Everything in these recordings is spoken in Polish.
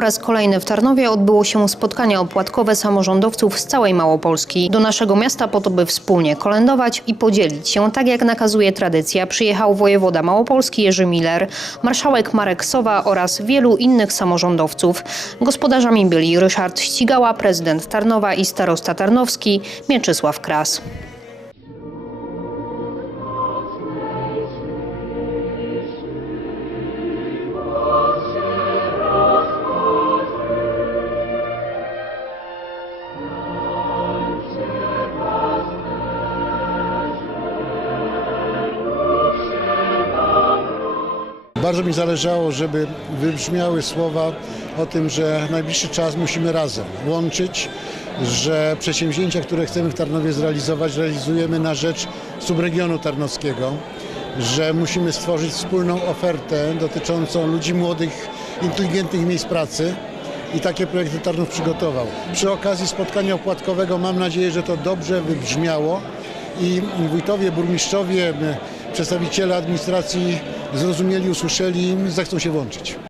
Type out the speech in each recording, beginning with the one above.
Po raz kolejny w Tarnowie odbyło się spotkanie opłatkowe samorządowców z całej Małopolski. Do naszego miasta po to, by wspólnie kolędować i podzielić się, tak jak nakazuje tradycja, przyjechał wojewoda Małopolski Jerzy Miller, marszałek Marek Sowa oraz wielu innych samorządowców. Gospodarzami byli Ryszard Ścigała, prezydent Tarnowa i starosta tarnowski Mieczysław Kras. Bardzo mi zależało, żeby wybrzmiały słowa o tym, że najbliższy czas musimy razem łączyć, że przedsięwzięcia, które chcemy w Tarnowie zrealizować, realizujemy na rzecz subregionu tarnowskiego, że musimy stworzyć wspólną ofertę dotyczącą ludzi młodych, inteligentnych miejsc pracy. I takie projekty Tarnów przygotował. Przy okazji spotkania opłatkowego mam nadzieję, że to dobrze wybrzmiało i wójtowie, burmistrzowie, przedstawiciele administracji zrozumieli, usłyszeli, zechcą się włączyć.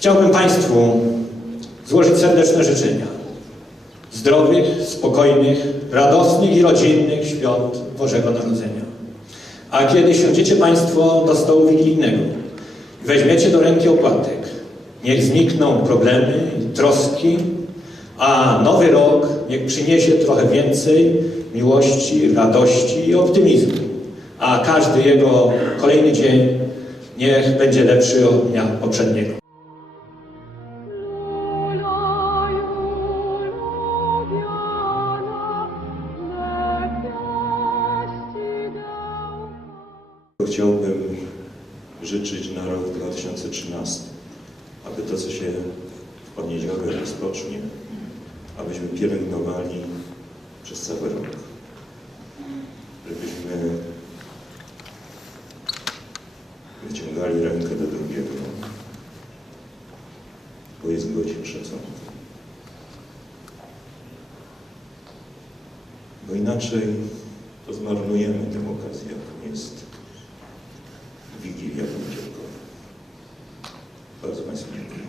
Chciałbym Państwu złożyć serdeczne życzenia zdrowych, spokojnych, radosnych i rodzinnych świąt Bożego Narodzenia. A kiedy siądziecie Państwo do stołu wigilijnego i weźmiecie do ręki opłatek, niech znikną problemy i troski, a nowy rok niech przyniesie trochę więcej miłości, radości i optymizmu. A każdy jego kolejny dzień niech będzie lepszy od dnia poprzedniego. Życzyć na rok 2013, aby to, co się w poniedziałek rozpocznie, abyśmy pielęgnowali przez cały rok. Żebyśmy wyciągali rękę do drugiego, bo jest godzin szacunku. Bo inaczej to zmarnujemy tę okazję, jaką jest Wigilia Poniedziałkowa. Bardzo Państwu dziękuję.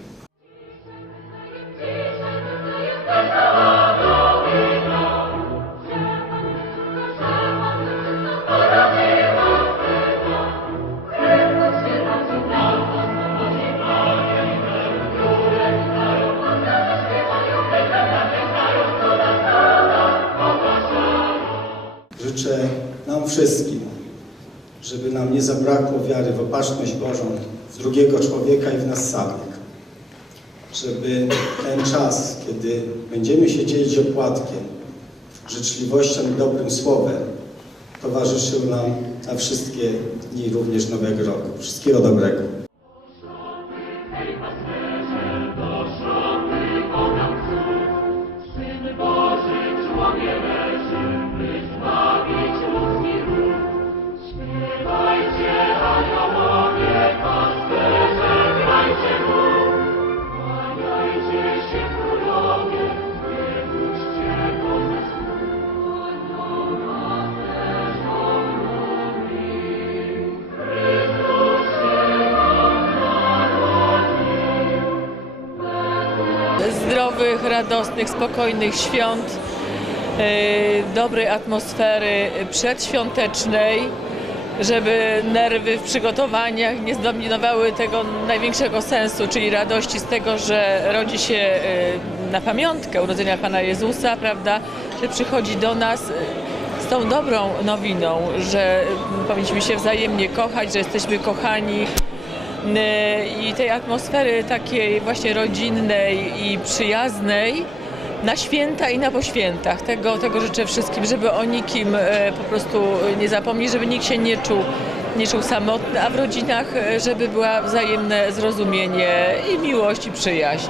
Życzę nam wszystkim, żeby nam nie zabrakło wiary w opatrzność Bożą, w drugiego człowieka i w nas samych. Żeby ten czas, kiedy będziemy się dzielić opłatkiem, życzliwością i dobrym słowem, towarzyszył nam na wszystkie dni również Nowego Roku. Wszystkiego dobrego. Zdrowych, radosnych, spokojnych świąt, e, dobrej atmosfery przedświątecznej, żeby nerwy w przygotowaniach nie zdominowały tego największego sensu, czyli radości z tego, że rodzi się e, na pamiątkę urodzenia Pana Jezusa, prawda, że przychodzi do nas e, z tą dobrą nowiną, że powinniśmy się wzajemnie kochać, że jesteśmy kochani, i tej atmosfery takiej właśnie rodzinnej i przyjaznej na święta i na poświętach. Tego, tego życzę wszystkim, żeby o nikim e, po prostu nie zapomnieć, żeby nikt się nie czuł nie czuł samotny, a w rodzinach, e, żeby była wzajemne zrozumienie i miłość i przyjaźń.